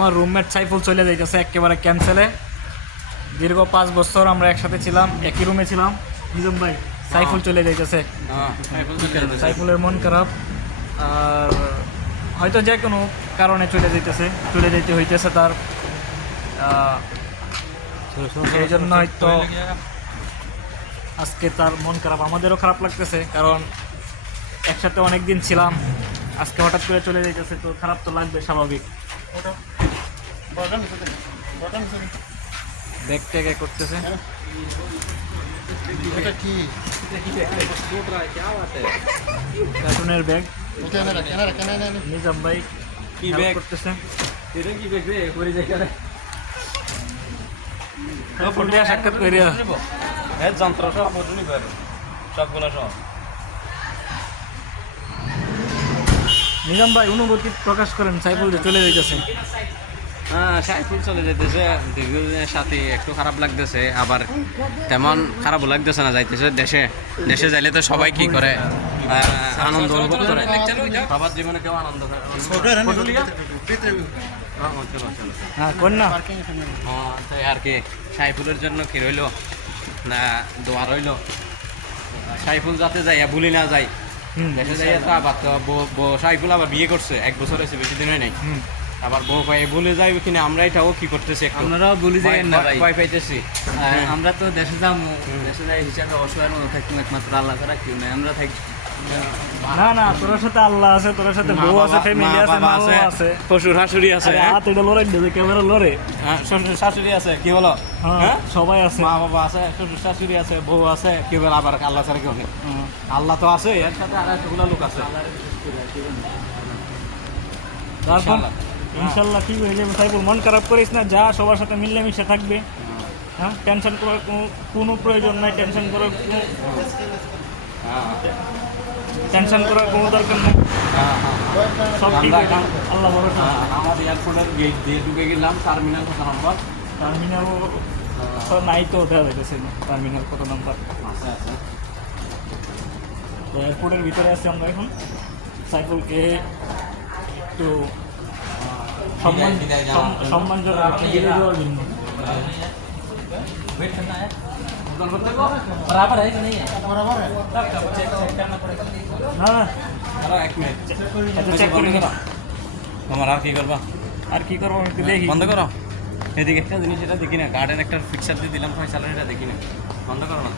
আমার রুমমেট সাইফুল চলে যাইতেছে একেবারে ক্যান্সেলে দীর্ঘ পাঁচ বছর আমরা একসাথে ছিলাম একই রুমে ছিলাম। নিজাম ভাই সাইফুল চলে যাইতেছে। সাইফুলের মন খারাপ। আর হয়তো যে কোনো কারণে চলে যাইতেছে চলে যাইতে হইতেছে তার। সেই জন্য হয়তো আজকে তার মন খারাপ। আমাদেরও খারাপ লাগতেছে কারণ একসাথে অনেক দিন ছিলাম। আজকে হঠাৎ করে চলে যাইতেছে তো খারাপ তো লাগবে স্বাভাবিক। ব্যাগ ট্যাগে করতেছে কার্টুনের ব্যাগ। রে রে রে নিজাম ভাই কি ব্যাগ? করতেছে। কি দেখবে করে যায় ফুটিয়া সাক্ষাৎ করিয়া। হ্যাঁ যন্ত্র সব পারে সবগুলো সব। নিজাম ভাই অনুভূতি প্রকাশ করেন সাইফুল যে চলে যাইতেছে। হ্যাঁ সাইফুল চলে যেতেছে দীর্ঘদিনের সাথে একটু খারাপ লাগতেছে আবার তেমন খারাপও লাগতেছে না যাইতেছে দেশে। দেশে যাইলে তো সবাই কি করে? আনন্দ অনুভব করে। সবার জীবনে কেউ আনন্দ হ্যাঁ, হ্যাঁ, আর কি। সাইফুলের জন্য কি রইল? না দোয়া রইল। সাইফুল যাতে যাইয়া ভুলি না যাই দেশে যাইয়া তো আবার তো সাইফুল আবার বিয়ে করছে। এক বছর হয়েছে বেশি দিন হয় নাই। আবার বউ ভাই ভুলে যাই কিনা আমরা এটাও কি করতেছি একটু? আপনারাও ভুলে যাইয়েন না ভাই। ভয় পাইতেছি। আমরা তো দেশে যাম দেশে যাই হিসাবে অসহায়ের মতো থাকতাম একমাত্র আল্লাহ ছাড়া কেউ নাই আমরা থাকি। না না তোর সাথে আল্লাহ আছে তোর সাথে বউ আছে ফ্যামিলি আছে মা আছে শ্বশুর শাশুড়ি আছে হ্যাঁ? হাত এটা লড়াই দেবে ক্যামেরা লড়ে। হ্যাঁ, শ্বশুর শাশুড়ি আছে কি হলো হ্যাঁ হ্যাঁ? সবাই আছে। মা বাবা আছে শ্বশুর শাশুড়ি আছে বউ আছে কেউ আবার আল্লাহ ছাড়া কেউ নেই। আল্লাহ তো আছে এর সাথে আর এতগুলো লোক আছে। তারপর। ইনশাল্লাহ ঠিক হয়ে যাবে। সাইফুল মন খারাপ করিস না যা সবার সাথে মিলেমিশে থাকবে। হ্যাঁ টেনশন করার কোনো- প্রয়োজন নাই টেনশন করার কোনো- হ্যাঁ, টেনশন করার কোনো দরকার নেই। সব ঠিক আল্লাহ ভরসা। আমার এয়ারপোর্টের গেট দিয়ে ঢুকে গেলাম টার্মিনাল কত নম্বর। টার্মিনাল তো নাই তো দেওয়া যাইতেছে টার্মিনাল কত নাম্বার। আছে আছে তো এয়ারপোর্টের ভিতরে আছি আমরা এখন। সাইকেলকে একটু সম্মান বিদায়- বিদায় জানানোর সম- জন্য। সম্মানজনক একটা বিদায় দেওয়ার জন্য बराबर है না না দাঁড়াও, এক মিনিট আচ্ছা চেক করে নিলাম তোমার আর কি করবা আর কি করবো আমি একটু দেখি বন্ধ করো এদিকে একটা জিনিস এটা দেখি না গার্ডেন একটা ফিক্সার দিয়ে দিলাম ফয়সালের এটা দেখি না বন্ধ করো না